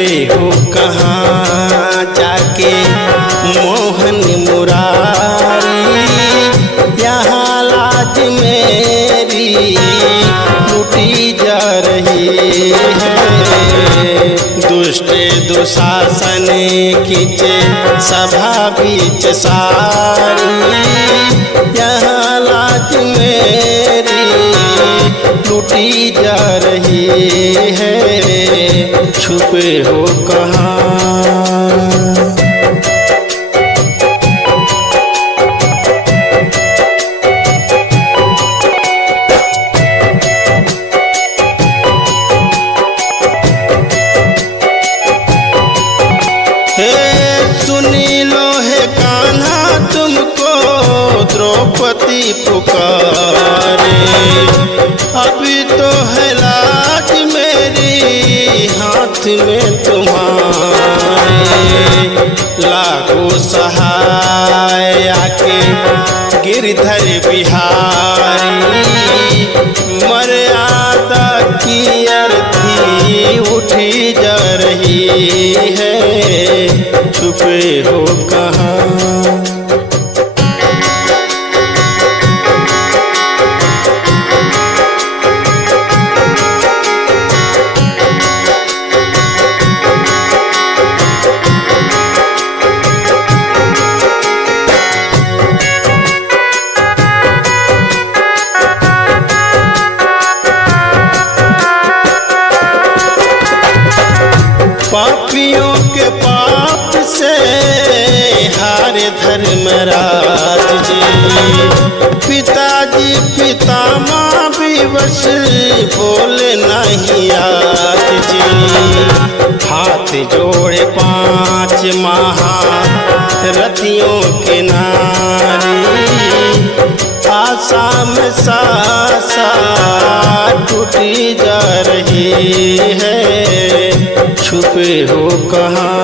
छुपे हो कहाँ जाके मोहन मुरारी, यहाँ लाज मेरी लूटी जा रही है। दुष्ट दुशासन खींचे सभा बीच सारी, यहाँ लाज मेरी लूटी जा रही है। छुपे हो कहाँ? सुनी लो है कान्हा तुमको द्रौपदी पुकारे, अभी तो है लाज मेरी हाथ में तुम्हारे। लागो सहाय आके गिरधर बिहारी, मर्यादा की अर्थी उठी जा रही है। छुपे हो कहाँ? पापियों के पाप से हारे धर्मराज जी, पिताजी पितामह भी बस बोले नहीं आज जी। हाथ जोड़े 5 महारथियों के नारी, आशा में सासा टूटी जा रही है। छुपे हो कहाँ?